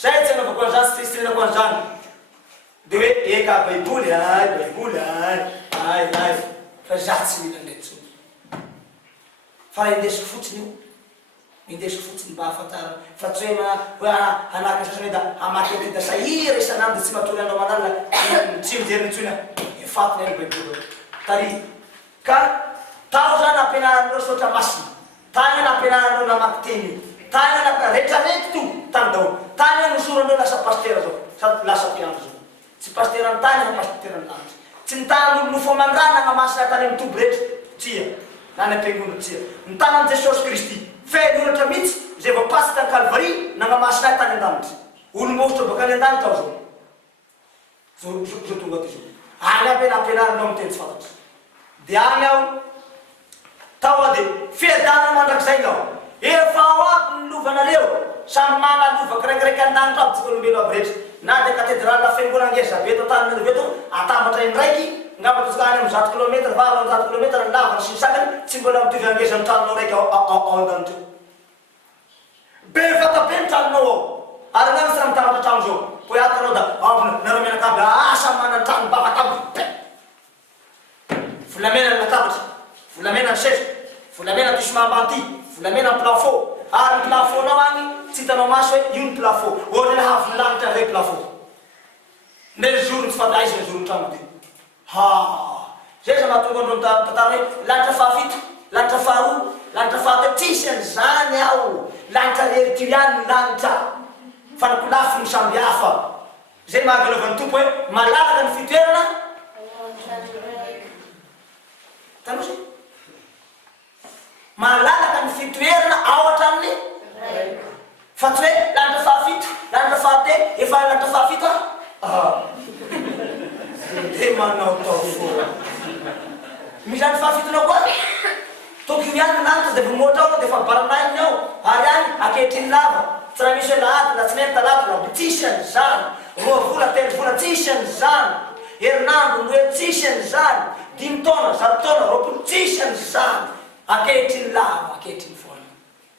Zay tsy anaovako an'izany sy tristirako an'izany. Dia hoe eka baiboly ay fa za tsy mila ndraiky tsony. Fa raha indesiko fotsiny io, indesiko fotsiny mba ahafantarana fa tsy hoe hanaka sasany da hamaky aty da sahira isan'andro tsy matory anao manala tsy mijery nitsony efatony any baiboly tary ka tao zany ampianaranao sotra masina tany na ampianaranao namaky teny tany na rehetrarehetra to tany daholo tany nosoranao lasa pastera zao sady lasa mpiandro zao tsy pastera ny tany fa pastera ny lanitra tsy nitany olo nofo amandrana agnamasina tany amin'ny tobo rehetra tsia na ny ampiangono tsia nitany an' Jesosy Kristy feny oratra mihitsy zay vao pasy tany Calvary nagnamasina tany an-danitra olo mohitra baka any an-danitra ao zao tonga ty zao any aby nampianaranao amin'ny teny tsy fantatry dia any aho tao a dia fiadanana mandrakizay lao efa ao aby ny lovanareo samy mana lova kiraikiraiky an-danitra aby tsika olombelo aby rehetra na dia katedraly la fiangonana be tao tany veto atambatra indraiky ngamba tsika any amin'ny 100 kilometra va 100 kilometra ny lavany sy ny sakany tsy mbola mitovy angeza amin'ny tranonao raiky ao an-danitra be vata be ny tranonao ao ary ngany sy raha mitambatra trano zao ko atanao da nareo menakaby asa mana ny trano bavatambo volamena ny latabatra volamena ny seza volamena ny tisomambanty volamena ny plafond ary ny plafondnao agny tsy hitanao maso hoe io ny plafond ohatra hoe havy ny lanitra zay plafond ndre zorony tsy fady aizy ny zorony trano ty zay za mahatonga andreo mitantara hoe lanitra fahafito lanitra faharoa lanitra fahatelo tsisy an'izany ao lanitra rery ihany ny lanitra fa ny kolafo ny samby hafa zay mahavelovan'ny tompo hoe malalaka ny fitoerana tanosy malalaka ny fitoerana ao atraminy fa tsy hoe lanitra fahafito lanitra fahatelo efa lanitra fahafito dia manao tao fo misy lanitra fahafitonao koa tokyo ihany ny lanitra dia vomoatra ao dia fabaranahiny ao ary any akehitriny lava tsy raha misy hoe lahady latsinainy talata la tsisy an'izany roa vola telo vola tsisy an'izany herinandro hoe tsisy an'izany 5 taona 100 taona roapolo tsisy an'izany akehitriny lava akehitriny foana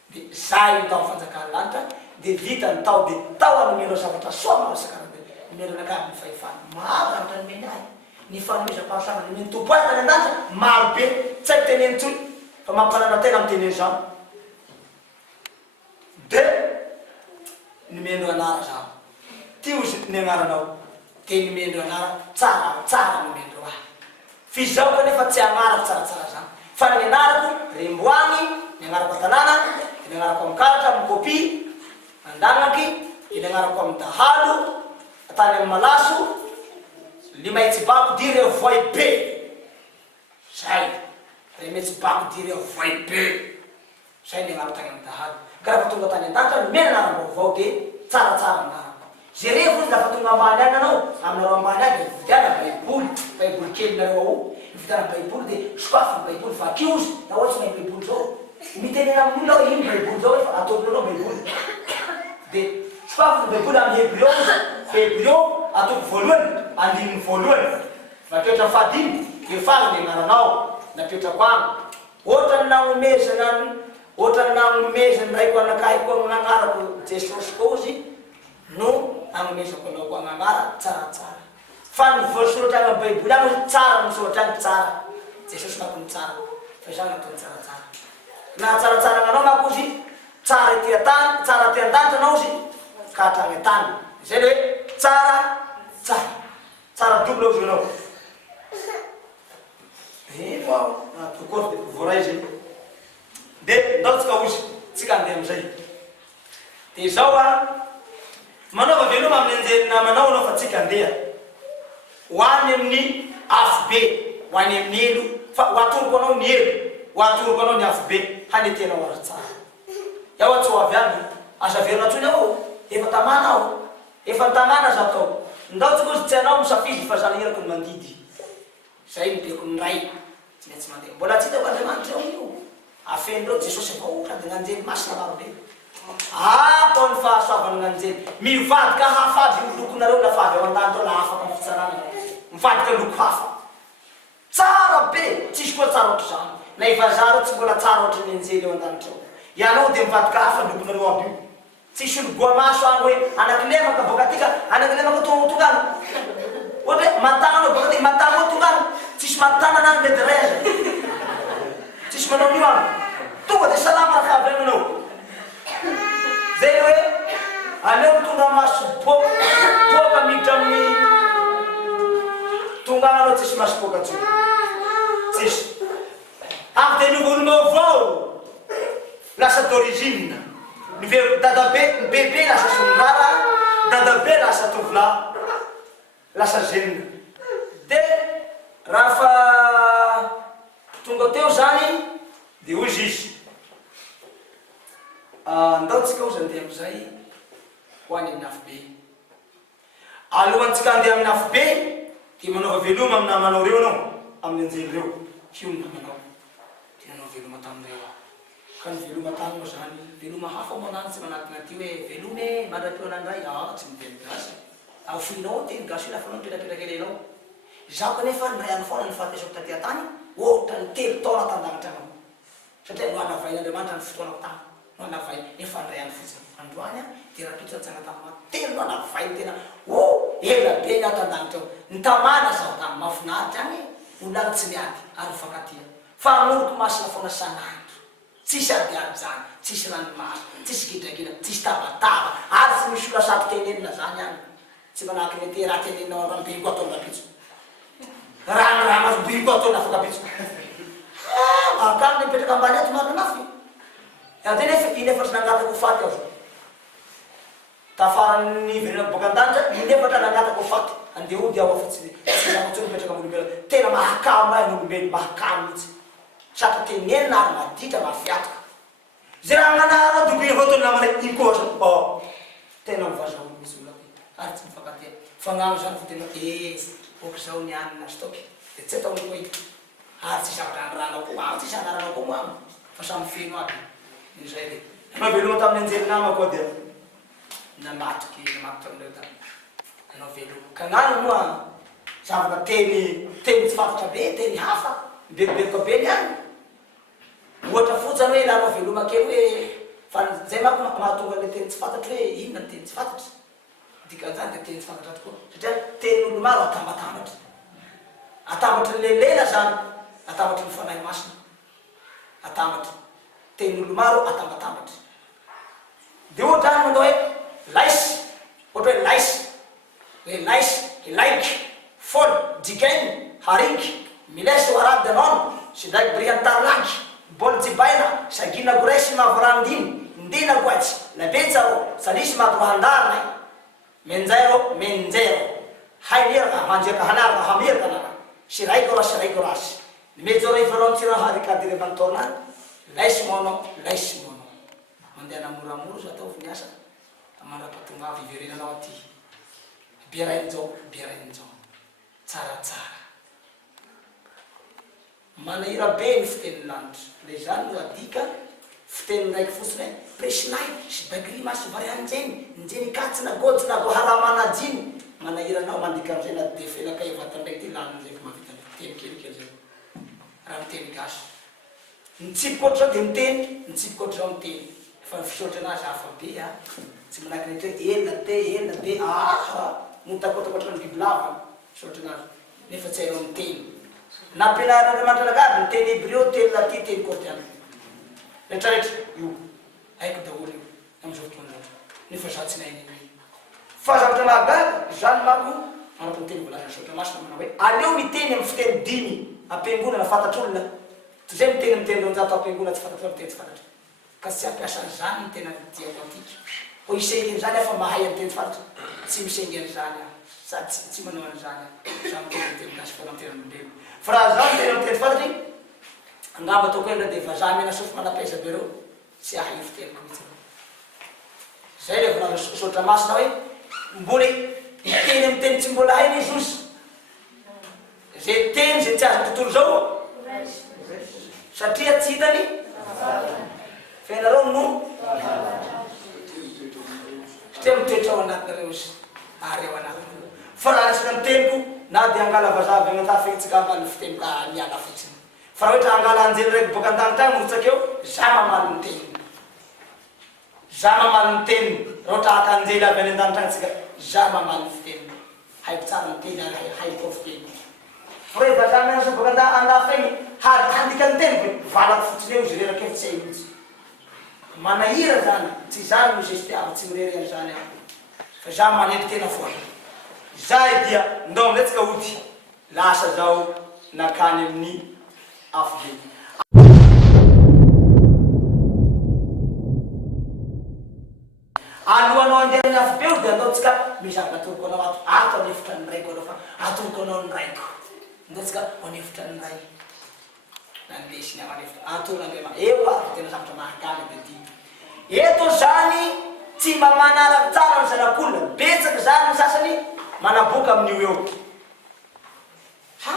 dia zay ny tao fanjakany lanitra dia vita ny tao dia tao anomero zavatra soa maro isan-karazany numeronakaby ny fahefana maro zavatra nomeny ahy ny fanomezam-pahasamana nomeny tompo ahy tany an-danitra maro be tsy haiko teneny tsony fa mampanana tena amin'ny teneny zany dia nomendro anara zao ty ozy ny agnaranao dia nomendro anara tsara nomendro ahy fizao kanefa tsy agnarako tsaratsara zany fa ny anarako remboany ny agnarako an-tanàna ny agnarako amin'ny karatra amin'ny kopy andanaky ny agnarako amin'ny dahalo atany amin'ny malaso limay tsy bako diry avoay be zay reme tsy bako diry avoay be zay ny agnarako tany amin'ny dahalo ka raha fa tonga tany an-danitra nomena anara-baovao dia tsaratsara anarako zay revo izy lafa tonga ambany agny anao aminareo ambany agny ividiana baiboly kely nareo ao ividiana baiboly dia sokafo ny baiboly vakio izy na ohatsy mahay baiboly zao mitenena amin'olona hoe ino baiboly zao efa ataon'olona baiboly dia sokafo ny baiboly amin'ny hébreu hébreu ataoko voalohany andininy voalohany napetra fadimy efazo ny agnaranao napetrako agny ohatrany nagnomezany raiko anakahy koa gn'agnarako Jesosy koa izy no agnomezako anao koa gn'agnara tsaratsara fa ny voasoratra agny baiboly agny tsara misoratra agny tsara Jesosy nakony tsara fa zany ataony tsaratsara na tsaratsara agnanao mako izy tsara ty atany tsara ty an-danitra anao izy ka hatrany an-tany zay le hoe tsara double ozy anao tokoa voaray zay dia ndao tsika ozy tsika andeha amizay dia zao manaova veloma amin'ny anjerina manao anao fa tsika andeha hoany amin'ny afo be hoany amin'ny elo fa hoatoroko anao ny elo hoatoroko anao ny afo be hanetenao ary tsara iaho atsy ho avy agny azaverina tsony ao efa tamana ao efa tamana za tao ndao tsika ozy tsy anao misafizy fa zany irako ny mandidy zay mibeko ny ray tsy maintsy mandeha mbola tsy hitako andriamanitra ao io afenireo Jesosy efa ohatra dia gn'anjely masina marobe ataony fahasoavany gn'anjely mivadika hafady lokonareo lafa avy ao an-tany tao la afaka ny fitsarana mivadika loko hafa tsara be tsisy koa tsara ohatry zany na ivazareo tsy mbola tsara ohatry ny anjely eo an-danitra ao ianao dia mivadika hafa lokonareo aby io tsisy ologoa maso any hoe anakilemaka boka atika anakilemaka tongana ohatra hoe matana boka atika matana tongana tsisy matana na mety reza tsisy manao nio any tonga de salama raha avy aminao zay hoe aleo tonga maso boka miditra amin'ny tongana anao tsisy maso boka tsony tsisy avy de novolomao vao lasa d'origine dadabe bebe lasa sondrara dadabe lasa tovolahy lasa jeune de raha fa tonga teo zany de ozy izy ndaotsika ozy andeha amizay hoany amin'ny afo be alohantsika andeha amin'ny afo be de manaova veloma amina manao reo anao amin'ny anjely reo fiomina manao de nanao veloma tamin'ireo ka ny veloma tagny moa zany veloma hafa manany tsy manatona ty hoe velome mandra-peo anandray tsy miteny gasy aofinao teny gasy lafa anao mipetrapetraka elenao zaho kanefa ndray any foana ny fahatesako tatia tany ohatra ny 3 taona tandagatra anao satria no anavain'Andriamanitra ny fotoanako tany no anavay nefa ndray any fotsiny androany de raha pitsy atsanga tamin'ny telo no anavainy tena ela be ny aho tandagatra ao ny tamana zaho tamin'ny mafinaritra any olany tsy miady ary fakatia fa anoroko masina foana sanandro tsisy adiady zany tsisy ranomasy tsisy gidrakidra tsisy tabataba ary tsy misy ola saby tenenina zany any tsy manahaky mety raha tenenina rambiriko atao rapitso raha mazobiriko atao nafakapitso akany mipetraka ambany ato maro nafy ade nefa inefatry nangatako faty aho tafarany verena boka an-danitra inefatra nangatako faty andehody aho afa tsy zamatsony mipetraka amin'olombelo tena mahakamo ahy n'olombelo mahakamo mihitsy saka tenenina ary maditra mafiatoka zay raha manara dobiny avao namana inkoatra tena mivazaolo misy olona ary tsy mifakatea fagnano zany fa tena boka zao ny anina stoky de tsy atao hoe ary tsy zavatra anranao koa mamy tsy anaranao koa mamy fa samy feno aby izay le anao veloma tamin'ny anjely nama koa dia namatoky tamindreo tany anao veloma ka gnano moa zavatra teny tsy fantatra be teny hafa miberoberoka be ny any ohatra fotsany hoe lanao veloma kely hoe fa zay mako mahatonga le teny tsy fantatry hoe inona ny teny tsy fantatry dikan'izany de teny tsy fantatra tokoa satria tenyolo maro atambatry le lela zany atambatry ny fanahy masina atambatry tenyolo maro atambatambatry de ohatra any mandao hoe laisy ohatra hoe laisy ilaiky fol dikainy hariky milesy warady danano sidraiky briantarlaky bol jibaina sagina goresy mavorandiny ndina goatsy labetsaro salisy matohandarnay menjero hainiraka manjeraka hanaraka hamiraka nana siraiko rasy mejoro ivarontira harikadire bantornany laisy mono mandeha namoramoro sa atao finiasa mandrapatonga avy iverenanao aty biarainjao tsaratsara manahira be ny fiteny lanitra le zany no adika fiteny raiky fotsiny presinay sy dagri masy vary anjeny njeny katsina gotsy na go haramanajiny manahiranao mandika amizay na defelaka vatandray ty lany zay fa mavita teny kelikely zay raha miteny gasy nitsipiko oatra zao de miteny nitsipiko oatra zao miteny fa fisotry anazy hafa be tsy manahaky nety hoe elina be motakotakoatra ny bibilava fisotry anazy nefa tsy hainao miteny nampianaran'Andriamanitra nagaby ny teny hébreu teny laty teny kortiana rehetrarehetra io haiko daholo io amizao fotoana zao nefa za tsy nainy fa zavatra mahagaga zany mako anaty miteny volana sotra masina manao hoe aleo miteny amin'ny fiteny dimy ampiangonana fantatr'olona toy zay miteny ronjato ampiangonana tsy fantatry miteny tsy fantatra ka tsy ampiasany zany ny tena tiako atiky ho isenginy zany afa mahay am'teny tsy fantatra tsy misenginy zany sady tsy manao an'izany samy teny gasy foana am'tena olombelo fa raha zany tena miteny fantatry angamba ataoko endra de vazaha mena sofy manapesa be reo tsy ahay fiteniko mihitsy zay le volana sotra masina hoe mbola miteny amin'ny teny tsy mbola hainy izy ozy zay teny zay tsy azo tontolo zao satria tsy hitany fenareo no satria mitoetra ao anatinareo izy ary ao anatinareo fa raha resaka miteniko na de angala vazavy agnata fetsika ambany fiteniko miala fotsiny fa raha ohatra angala anjely raiky boka an-danitra agny motsaka eo za mamaly miteny za mamano teny rotraka anjela avy any an-danitrantsika za mamano teny haiko tsara ny teny ary haiko fiteny rehefa za mianatra baka andafy egny handika ny teny valako fotsiny eo izy reraka efitsy mihitsy manahira zany tsy zany no zestiava tsy mireriany zany aho fa za manety tena foa zay dia ndao amiletsika ody lasa zao nakany amin'ny afobe alohanao andeha amin'ny afobe ody andaotsika misy atoroko anao ato anefitra ny raiko anao fa atoroko anao ny raiko ndaotsika anefitra ny ray nandesiny ao anefitra atonandrema eo ary tena zavatra mahagaga de ty eto zany tsy mba manaraka tsara ny zanak'olona betsaka zany ny sasany manaboka amin'io eo ha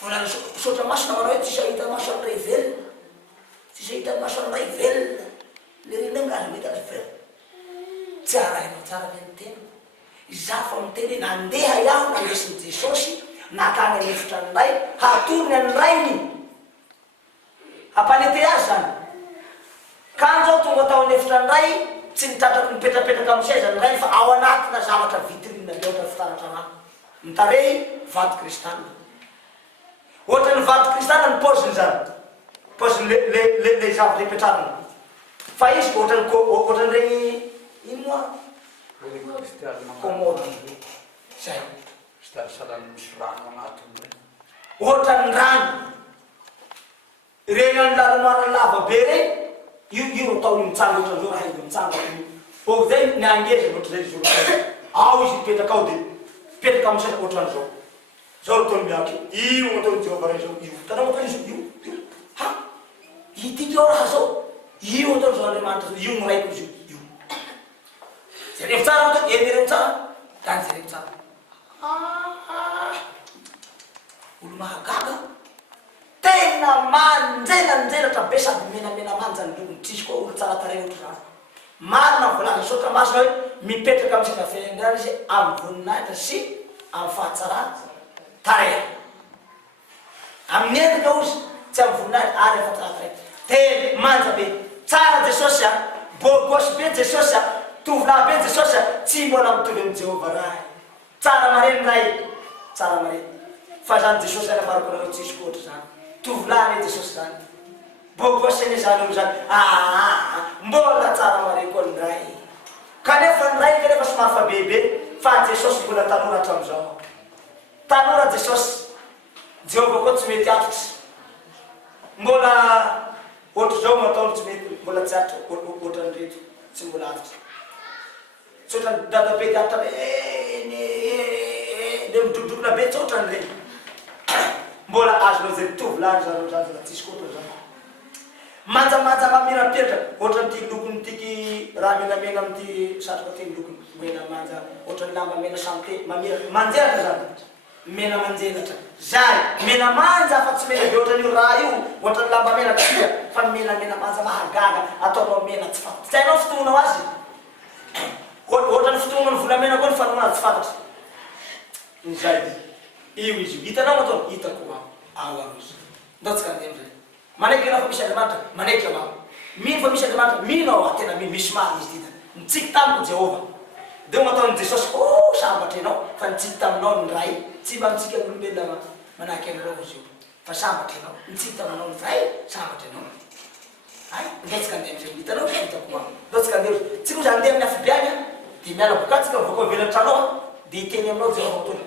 volana sotra masona manao hoe tsisy ahita maso amin'ny ray velona tsisy ahita maso amin'ny ray velona le rena miraha mety azy velona tsy arahinao tsara be ny tena za fa miteny nandeha iaho nandesiny jesosy nakany anefitra ny ray hatorony any rainy hampanety azy zany kanjao tonga atao anefitra ny ray tsy nitratraky mipetrapetraka amin'ny seza ny ray fa ao anatina zavatra vitrine leotra fitaratra rano mitarey vato kristana ohatra ny vato kristana ny poziny zany poziny le zavatra ipetrarana fa izy ohatrany regny ino moa komody zay ohatrany rano regny lalomara lava be regny io ataony mitsanga ohatran'izao raha izy mitsanga o zay ny angeza ohatry zay zoro ao izy mipetraka ao de mipetraka amin'ny sasa ohatran'izao zao ataony miaky io ataony Jehova ray zao io tanao ataony izy io ha itika ao raha zao io ataony zao Andriamanitra io ny raiko izy io zay rehefa tsara ohatra enereo tsara dany zay rehefa tsara olo mahagaga tena manjelanjelatra be sady menamena manjany lokony tsisy koa olo tsara taray ohatra zany marina volana sotra masina hoe mipetraka amin'ny sena fiaindrana izy amin'ny voninahitra sy amin'ny fahatsarana tareha amin'ny endrika ozy tsy amin'ny voninahitra ary efa tsara tareha tena manja be tsara Jesosy a bogosy be Jesosy a tovolahy be Jesosy a tsy mbola mitovy amin'ny Jehova raha tsara mareny ray tsara mareny fa zany Jesosy ana maroko nareo tsisy koatra zany tovolahy Jesosy zany bogosy ane zany olo zany mbola tsara mare koa ny ray kanefa ny ray kanefa somary fa bebe fa Jesosy mbola tanora hatramizao tanora Jesosy Jehova koa tsy mety atotry mbola ohatra zao mataony tsy mety mbola tsy atitra ohatrany reto tsy mbola atitra tsy ohatrany dadabe ty atitra le midrodrona be tsy ohatrany regny mbola azonao zay tovolahy zany tsisy koatra zany manjamanja mamirapetra ohatrany ty lokony tiky raha menamena amity satroka ty lokony mena manja ohatrany lamba mena sampe mamira manjelatra zany mena manjelatra zay mena manja fa tsy mena be ohatrany io raha io ohatrany lamba mena tia fa menamena manja mahagaga ataonao mena tsy fantatry tsy hainao fotoanao azy ohatrany fotoanao ny volamena koa ny fanaona azy tsy fantatry zay io izy hitanao ataony hitako ao izy ndaotsika andeha amizay manaiky anao fa misy Andriamanitra manaiky anao mino fa misy Andriamanitra mino ao tena misy marina izy ditany nitsiky tamiko Jehova de mataony Jesosy sambatra anao fa nitsiky taminao ny ray tsy mba mitsika amin'olombelona manahaky anareo izy io fa sambatra anao nitsiky taminao ny ray sambatra anao ay ndaotsika andeha amizay hitanao hitako ndaotsika andeha tsy koa za andeha amin'ny afobe agny de miala bokatsika voko velatranao de iteny aminao Jehova tony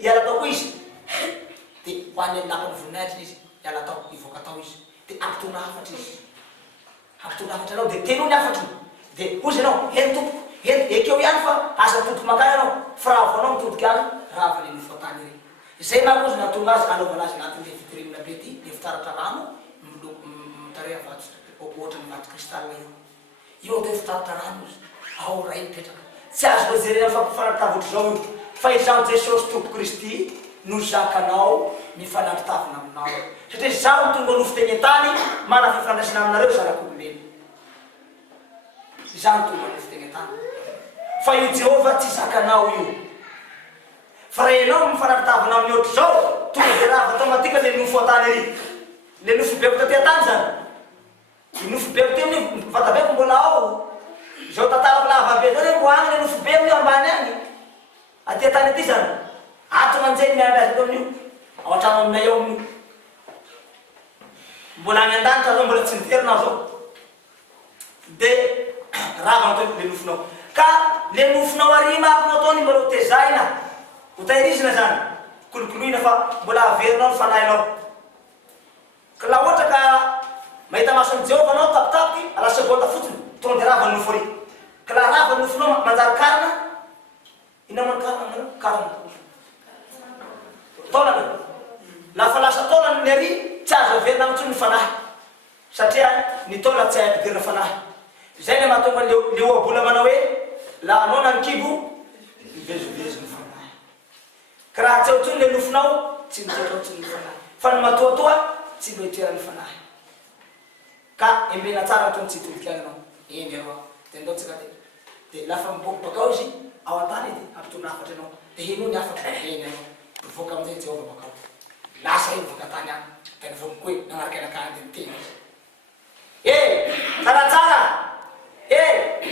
iala tao koa izy de hoany amin'ny napany voninahitra izy iala tao ivoaka tao izy de ampitona hafatra izy ampitona hafatra anao de teno ny hafatry de ozy anao heno tompo ekeo ihany fa asa totoko makay anao fa raha vo anao mitodiky any raha fa le nifotany regny zay manko ozy natonga azy anaovana azy anatin'le fitirimina be ty le fitaratra rano mitareha vato ohatrany vato kristal io atao fitaratra rano izy ao ray mipetraka tsy azo jerena fampifanatavotry zao io fa izaho Jesosy Tompo Kristy no zakanao mifanatitavina aminao satria zaho tonga nofo teny an-tany mana fifandraisana aminareo zanak'olombelo zaho tonga nofo teny an-tany fa io Jehova tsy zakanao io fa raha ianao mifanatitavina amin'ny ohatry zao tonga de raha automatika le nofo an-tany ery le nofo be taty an-tany zany nofo be teo vatabeko mbola ao zao tatarako lava be zao mbo agny nofo be amin'io ambany agny aty tany aty zany ato manjeny miaraza teo amin'io ao antrano aminay eo amin'io mbola agny an-danitra zao mbola tsy niterinao zao de ravana teo le nofonao ka le nofonao arima akonao taony mbola hotezaina hotahirizina zany kolokoloina fa mbola averinao ny fanahinao ka la ohatra ka mahita mason'ny Jehovah anao tapitapiky ala segonda fotsiny tonga de rava nofo ary ka la rava nofonao manjary karana ina man karana taolana lafa lasa taolana ny ary tsy azo averina amintsony ny fanahy satria ny taola tsy aimpidirina fanahy zay le mahatonga le oabola manao hoe la anao nankibo mivezivezy ny fanahy ka raha tsy ohatsony le nofonao tsy mitoetraotsony ny fanahy fa ny matoatoa tsy mitoerany fanahy ka embena tsara tony tsy hitodiky agny anao eny aroa de ndao tsika de lafa miboky bakao izy ao antany edy ampitony afatra anao de heno ny afatra eny anao mivoaka amizay Jehovah bakao lasa iny voaka tany agny tena voniko hoe nagnaraka anakany de miteny tsaratsara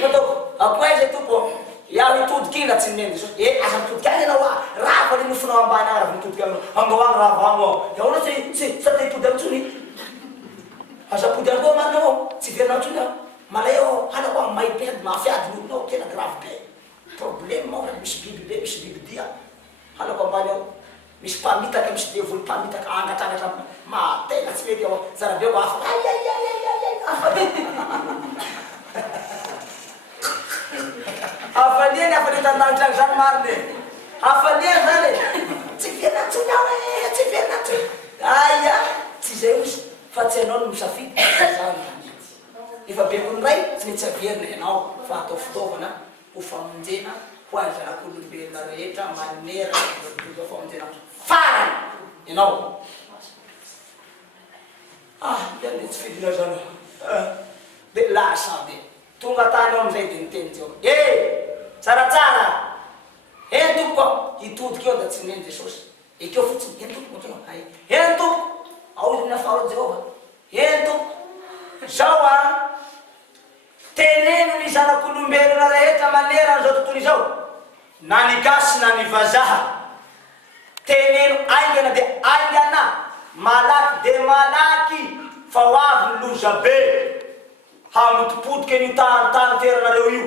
natoko akoaiza tompo iaho hitodiky ina tsy nineny Jesosy asa mitodiky agny anao rava le nofonao ambany agny raha mitodiky agny anao agny rava agny ao iaona tsy ata hitody amintsony azapody anao manao tsy verinao ntsony aho mala eo halako agny mahibe mafiady nolonao tena grave be problème mao misy biby be misy biby dia halako ambany ao misy mpamitaka misy devolo mpamitaka angatrangatra matena tsy mety ao zarabeko afa afalieny afalieny tandanitra zany mariny afalieny zany tsy verina ntsony aho tsy verina ntsony aya tsy zay ozy fa tsy anao no misafidy zany efa bekony ray tsy mety tsy averina ianao fa atao fitaovana ho famonjena ho azanak'olombelona rehetra manera famonjena farany ianao iany tsy fidina zany de lasa de tonga tany ao amizay de niteny Jehovah tsaratsara tompoko hitodiky eo da tsy neny Jesosy ekeo fotsiny tompoko tompoko ao izy minafaro Jehovah tompoko zao teneno ny zanak'olombelona rehetra manera an'izao tontolo izao na ny gasy na ny vazaha teneno aingana de aingana malaky de malaky fa ho avy ny loza be hamotipotiky an'io tany toeranareo io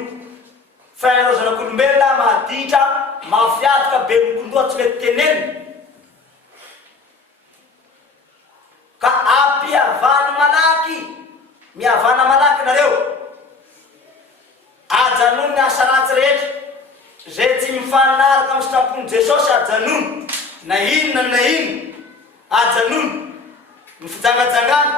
fa ianareo zanak'olombelona maditra mafiatoka be mikondoa tsy mety teneno ka ampiavana malaky miavana malaky nareo ajanony ny asa ratsy rehetra zay tsy mifanaraka amin'ny sitrapony Jesosy ajanony na inona na inona ajanony ny fijangajangana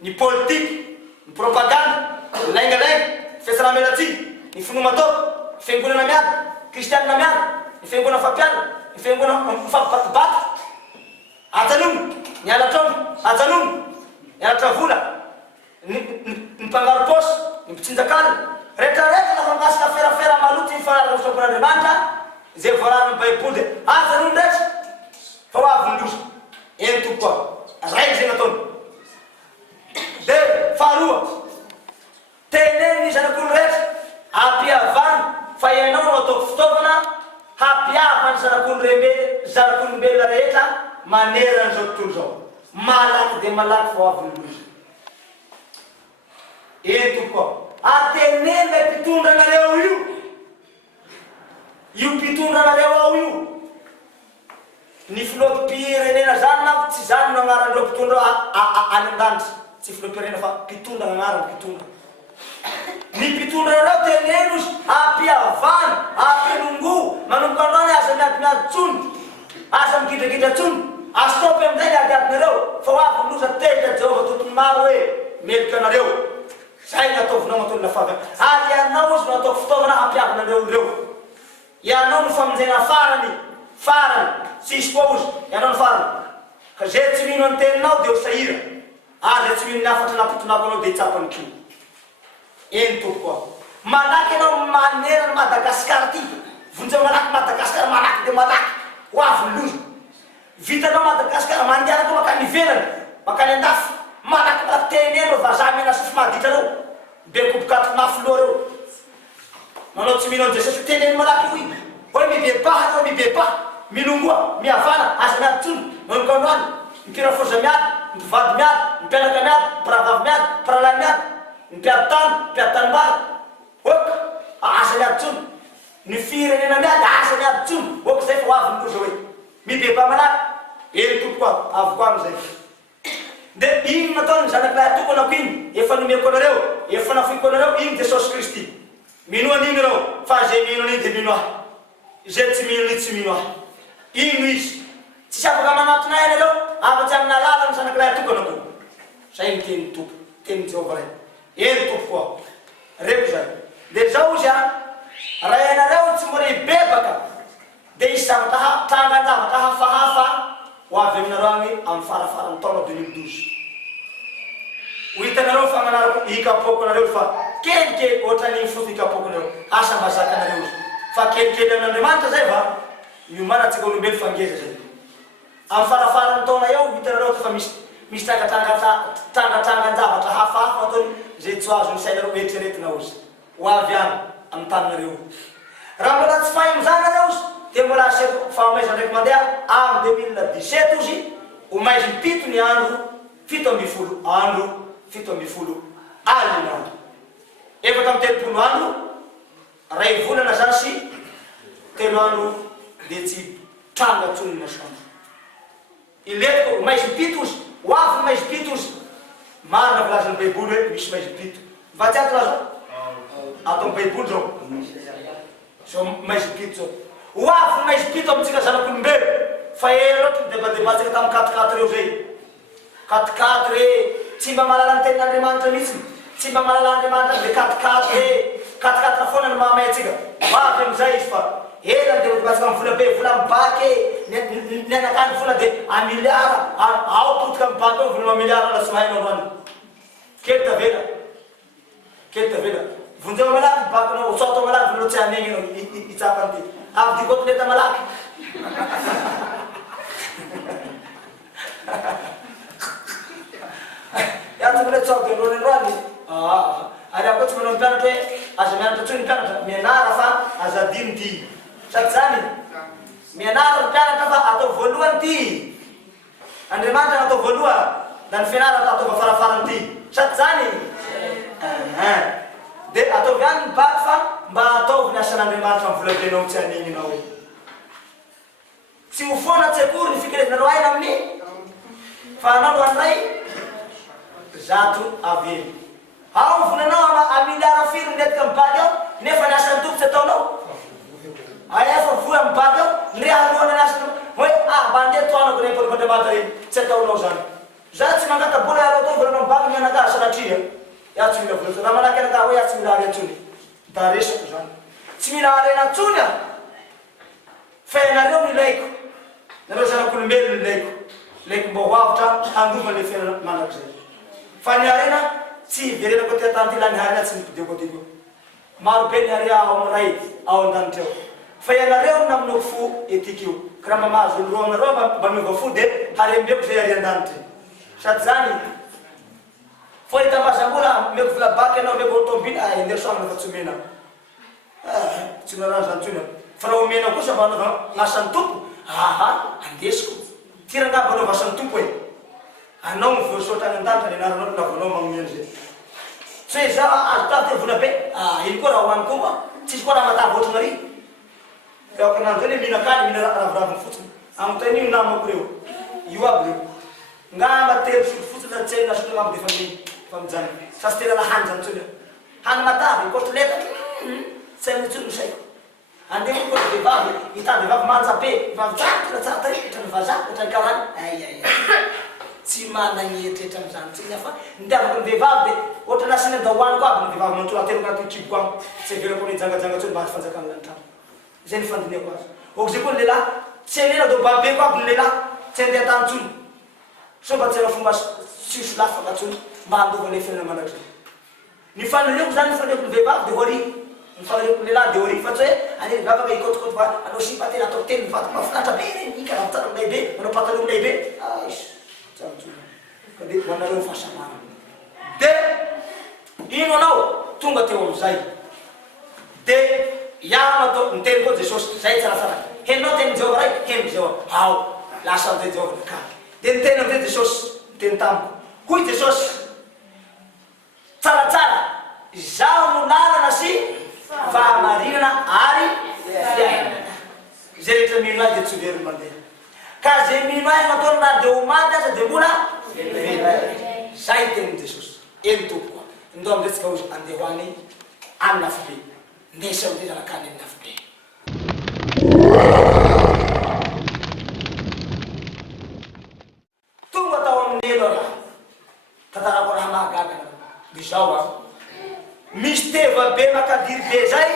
ny politiky ny propaganda ny laingalainga fiasaramelatsy ny finomatoko ny fiangonana miady kristianina miady ny fiangonana fampiana ny fiangonana mifampibatibaty ajanony ny alatrony ajanony ny alatra vola ny mpangaro-pôsy ny mpitsinjakana rehetrarehetra lafa mikasika ferafera maloto ifarana sapon'Andriamanitra zay voarariny baiboly ajanony rehetra fa ho avy ny loza eny tompoko raiky zay nataony de faharoa teneny ny zanak'olo rehetra ampiavany fa ianao no ataoko fitaovana hampiavany zanak'olombelona rehetra manera an'izao tontolo zao malaky de malaky fa ho avy ny loza eny tompoko ateneny le mpitondra anareo io mpitondra anareo ao io ny filoham-pirenena zany na tsy zany no agnaran'ireo mpitondra any an-danitra tsy filoham-pirenena fa mpitondra agnarany mpitondra ny mpitondra anareo teneno izy ampiavany ampinongo manomboka androany asa miadimiady tsony asa mikidrakidra tsony astopy amizay adiadinareo fa ho avy loza tezitra Jehovah tontolo maro hoe melika anareo zay nataovinao matony lafavy ary ianao izy no ataoko fitaovana hampiavinareo reo ianao no famonjena farany sisy koa ozy ianao no farany ka zay tsy mino anteninao de ho sahira zay tsy mino ny afatra napitonako anao de hitsapany ko eny tompoko malaky anao manera ny Madagasikara ty vonjeo malaky Madagasikara malaky de malaky ho avy ny loza vitanao Madagasikara mandehanako makany ivelany makany an-dafy malaky teneno vazaha mena sofy maditra reo be kobokaty mafy loha reo manao tsy mino Jesosy teneno malaky io hoe mibepaha anao mibepaha milongoa miavana aza miady tsony manokanoany mipirafoza miady mipivady miady mipianaka miady mpiravavy miady mpiralahy miady mipiady tany mara oka aza miady tsony ny firenena miady aza miady tsony oka zay fa ho avy nykoza hoe mibepaha malaky eny tompoko avoko amizay de igny nataony zanak'lahy tokonako igny efa nomeko anareo efa nafoiko anareo igny Jesosy Kristy minoan'igny reo fa zay mino an'igny de mino ahy zay tsy mino an'igny tsy mino ahy ino izy tsisy afaka manatona anareo afatsy amina lalany zanak'lahy tokonako zay ny teny tompo teny Jehova ray eny tompo koa reko zay de zao izy raha ianareo tsy mbola hibebaka de isy zavatra trangan-javatra hafahafa ho avy aminareo agny amin'ny farafaran'ny taona 2012 ho hitanareo fa manarako hikapoko anareo fa kelikely ohatran'igny fotsiny hikapoko anareo asa mba zakanareo izy fa kelikely amin'Andriamanitra zay va miomana atsika olombelo fangeza zay amin'ny farafaran'ny taona eo hitanareo fa misy trangatrangan-javatra hafahafa ataony zay tsy azo ny sainareo eritreretina ozy ho avy any amin'ny taninareo raha mbola tsy fahay mizany nareo izy de mbola aseko fahamaiza ndraiky mandeha amin'ny 2017 izy homaizy pito ny andro 17 andro 17 alinandro efatra amin'ny telopolo andro ray volana zany sy 3 andro de tsy tranga tsony ny masoandro iletiko maizy pito izy ho avy maizy pito izy marina volazan'ny baiboly hoe misy maizy pito va tsy ato lazo atao baiboly zao so maizy pito zao ho avy maizy pito amitsika zanak'olombelo fa ela loatra midebadebatsika tamin'ny 4 reo zay 4 re tsy mba mahalala ny tenin'Andriamanitra mihitsy tsy mba mahalala Andriamanitra de 4 re 4 foana ny mahamay atsika ho avy amizay izy fa ela de debatsika amin'ny vola be vola mibaky ny anakany vola de amiliara ao potika amin'ny baky eo vola mamiliara la tsy mahainao roany kely tavela vonjeo malaky bakinao soatao malaky vonao tsy anegny anao itsapany ty avy diko atleta malaky yatsymile tsao de lony roany ary ako tsy manao mpianatra hoe aza mianatra tsony mpianatra mianara fa aza diny ty sady zany mianara ny mpianatra fa atao voalohany ty Andriamanitra atao voaloha da ny fianaratra atao vafarafarany ty sady zany de ataovy any ny baky fa mba ataovy ny asan'Andriamanitra amin'ny volabenao tsy anigninao tsy ho foana tsekory ny fikerezinareo aina amin'ny fa anao no anray zato aveny ao vonanao amiliara firy miletika amin'ny baky ao nefa ny asan'ny tompo tsy ataonao efa voy amin'ny baky ao ny alohana ny asany hoe mba ndeha toanako nepodimandriamanitra reny tsy ataonao zany za tsy mangatabola alo atao volanao baky mianaka sanatria yatsy mila vola raha manaky anaka hoe yatsy mila ary atsony da resako zany tsy mila arena atsony fa ianareo nilaiko nareo zanak'olombelo nilaiko mba ho avitra andova le fiainana manaky zay fa ny arena tsy verenako ty atany ty la niharina tsy nipideko aty koa maro be niharia ao amin'ny ray ao an-danitra eo fa ianareo naminao fo etiky io karaha mamahazo olo roa aminareo mba miova fo de harembeko zay ari an-danitra sady zany fo hitambasambola meko vola baky anao meko automobile indersona fa tsy omena tsy narano zany tsony fa raha omena kosa mba anaova gn'asan'ny tompo andesiko tirangaba anaova asan'ny tompo e anao mivoasotra any an-danitra ny anaranao navanao magnomena zay so za azo taty vola be iny koa raha hoany koa tsisy koa raha matavy ohatranary kakanano zany mihinakany mihina raviraviny fotsiny amitain'igny namako reo io aby reo ngamba telo sotro fotsiny na tsena sotro ngamba defa mijany sasy tena lahany zany tsony hany matavy kotleta tsy amin'itsony no saiko andeha koa vehivavy hitany vehivavy manjabe vehivavy tsara ohatrany vazaha ohatrany karany tsy managny eritretra amizany tsiny fa nitiavako ny vehivavy de ohatrany asiny andahoaniko aby ny vehivavy mantola telo kanaty kiboko any tsy averako ny jangajanga tsony mba haty fanjakana lany trano zay ny fandiniako azy okzay koa ny lehilahy tsy anena do babeko aby ny lehilahy tsy andeha tany tsony so mba tsy ana fomba tsisy lafaka tsony mba handova le fiainana manaky zay ny faniriako zany faniriako ny vehivavy de hoary ny faniriako ny lehilahy de hoary fa tsy hoe any vavaka ikotokoto fa anao sipatena atao telo mivaty mafinatra be reny ika raha tsara aminay be manao patalon aminay be dia ho anareo fahasamana. Dia ino anao tonga teo amin'izay dia iaho atao niteny koa Jesosy zay tsaratsara henao teny Jehovah ray heno Jehovah ao lasa amin'izay Jehovah nakany dia niteny amin'izay Jesosy niteny tamiko hoy Jesosy tsaratsara izaho no lalana sy fahamarinana ary fiainana zay rehetra mino azy dia tsy very mandeha ka zay mino azy nataony na dia ho maty aza dia mbola zay teny Jesosy eny tompoko ndao amindretsika ozy andeha ho any amin'ny afibe ndesa amin'izay zanakany amin'ny afibe. Tonga tao amin'ny elo raha tantarako raha mahagaga dia zao a misy teva be makadiry be zay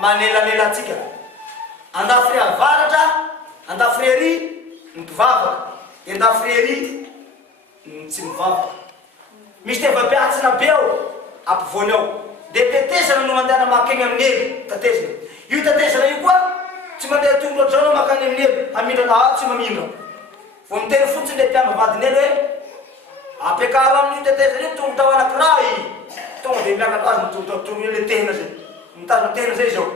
manelanelantsika andafy avaratra andafy ery mipivavaka dia andafy ery tsy mivavaka misy teva be atsina be ao ampivoany ao dia tetezana no mandeha makeny amin'ny elo tatezana io tatezana io koa tsy mandeha tongotra ohatrao makany amin'ny elo amindra tsy mamindra vo miteny fotsiny le mpiambavadiny elo hoe ampiakaro amin'io tetezana io tongotra ao anankiray tonga dia miakatra azy mitongotra tongotra le tehina zay mitazona tehina zay zao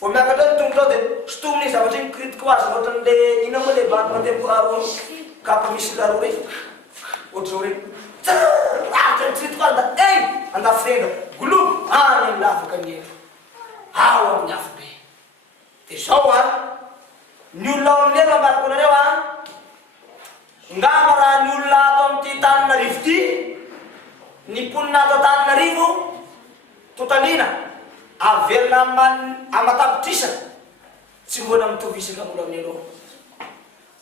vo miakatra azy tongotra ao dia sotominy zavatra iny kritiko azy ohatran'le ina moa le bandy mandeha koraro kapa misy karo rey ohatrao rey ravitra kritiko azy da ey andafirena golobo any amin'ny lavaka ny elo ao amin'ny afo be dia zao a ny olona ao amin'ny elo ambarako nareo a ngama raha ny olona ato amin'ity Tananarivo ty ny mponina ato Tananarivo totalina avelona amatapitrisa tsy mbona mitovy isaka olo amin'ny elo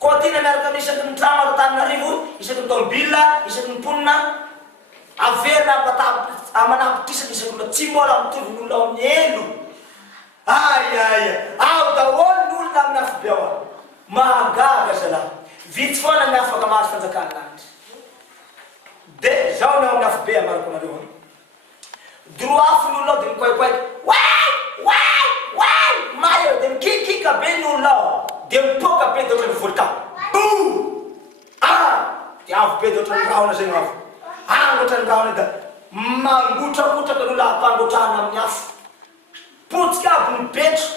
koa tina miaraka amin'ny isaky ny trano ato Tananarivo isaky ny tomobile isaky ny mponina avelona amanapitrisa isaky olona tsy mbola mitovy ny olona ao amin'ny elo aiaia ao daholo ny olona amin'ny afo be ao a mahagaga zalahy vitsy foana ny afaka mahazo fanjakana lanitra dia zao ny ao amin'ny afo be amarako anareo droafo ny olona ao dia mikoaikoaiky way maio dia mikikika be ny olona ao dia mipoka be dia ohatrany volcan dia avo be dia ohatrany rahona zay gn'avo ohatrany rahona da mangotrakotraka ny olona ampangotrahana amin'ny afo potsika aby ny betro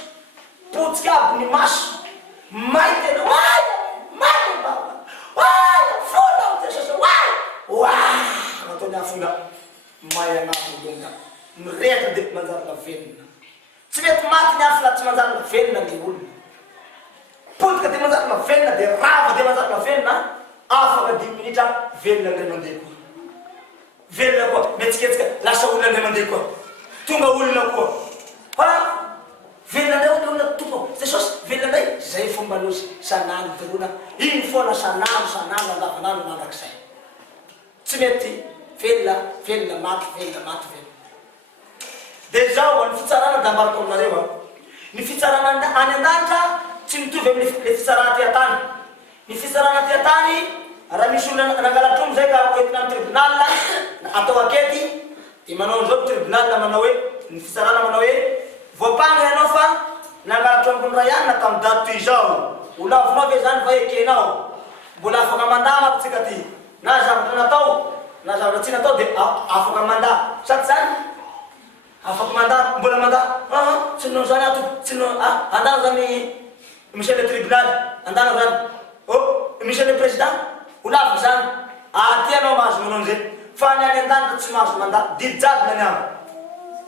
potsika aby ny maso may tena nataony afonda may agnaty donga mirehatra dia manjary lavelona tsy mety maty ny afo la tsy manjary lavelona ny olona potika dia manjary lavelona dia rava dia manjary lavelona afaka 10 minitra velona ndray mandeha koa velona koa metsiketsika lasa olona ndray mandeha koa tonga olona koa fa velona ndray olona tompo Jesosy velona ndray zay fomba lozy sanandro dorona iny foana sanandro andavanandro mandrakizay tsy mety velona maty velona dia zao ny fitsarana da ambarako aminareo ny fitsarana any an-danitra tsy mitovy amin'ny le fitsarana ty-tany ny fitsarana ty-tany raha misy olona nangalatromo zay ka hoentina amin'ny tribunal atao akety dia manao an'izao tribunal manao hoe ny fitsarana manao hoe voapanga ianao fa nangalatrombo ny ray anina tamin'ny daty toy izao olavinao ve zany va ekenao mbola afaka mandama atsika ty na zavatra natao na zavatra tsy natao dia afaka manda sady zany afaka manda mbola manda tsy nanao zany ato tsy andana zany monsieur le tribunal andana zany monsieur le président olaviko zany ty anao mahazo manao an'izay fa ny any an-danitra tsy mahazo manda didy jaby na ny amy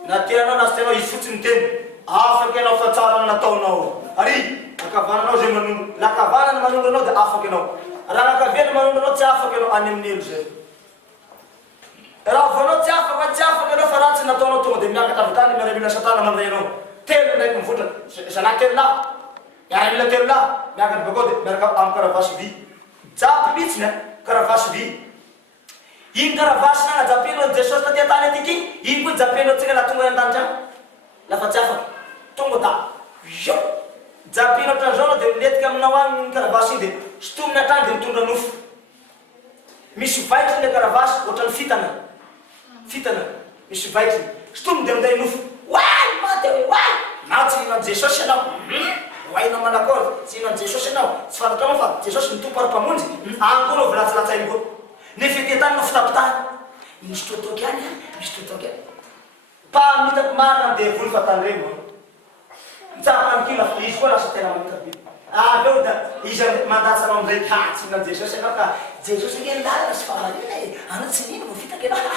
na tianao na sy tianao izy fotsiny teny afaka ianao fa tsara nataonao ary akavananao zay manongo lakavanana manongo anao dia afaka ianao raha nakavely manongo anao tsy afaka ianao any amin'ny elo zay raha vanao tsy afaka ianao fa raha tsy nataonao tonga dia miakatra avy tany miaramila satana mandray anao telo ndraiky mivoatra zanahy telo lahy miaramila telo lahy miakatra bakao dia miaraka amin'ny karavasy vy japy mihitsiny karavasy vy iny karavasy nanajapenao Jesosy taty an-tany atiky iny koa japenao tsika laha tonga an-danitra lafa tsy afaka tonga da japenao ohatran'izao dia miletika aminao any ny karavasy iny dia sotominy atrany dia mitondra nofo misy vaitry le karavasy ohatrany fitana misy vaitry sotominy dia minday nofo maty way na tsy inan Jesosy ianao wainao manakôry tsy inan Jesosy ianao tsy fantatranao fa Jesosy ny tompo ary mpamonjy any koa anao volatsalatsainy koa nefa tetany no fitapitany misy totoky any misy totoky any mpamitako marina devoly fa tany reny mitsapany kila izy koa lasa tena mamitaky avy eo da izy mandatsa anao amizay katsy na Jesosy anao ka Jesosy nge ndala sy fara iny ana tsy nino vitaky anao